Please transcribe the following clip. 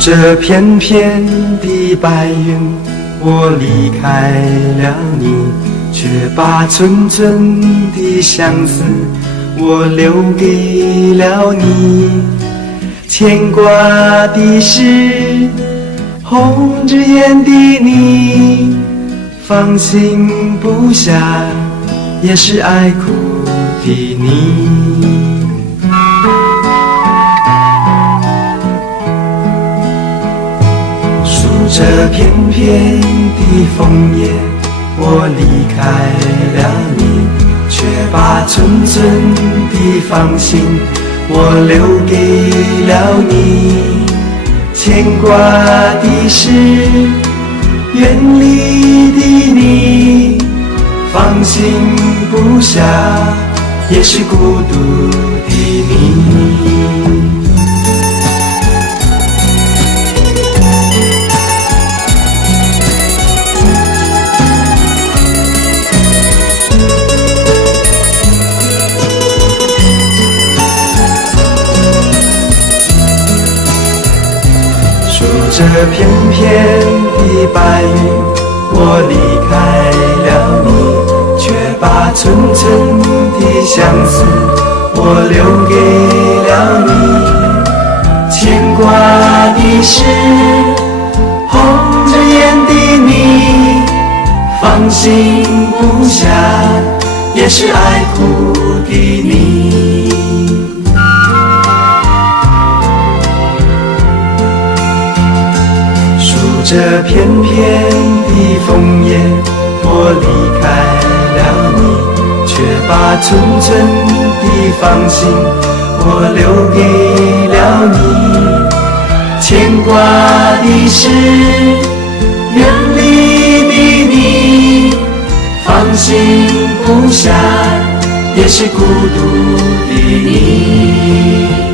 着片片的白云，我离开了你，却把寸寸的相思我留给了你。牵挂的是红着眼的你，放心不下也是爱哭的你。数着片片的枫叶，我离开了你，却把寸寸的芳心我留给了你。牵挂的是远离的你，放心不下也是孤独的你。这片片的白云，我离开了你，却把寸寸的相思我留给了你。牵挂的是红着眼的你，放心不下也是爱哭的你。这片片的枫叶，我离开了你，却把寸寸的芳心我留给了你。牵挂的是远离的你，放心不下也是孤独的你。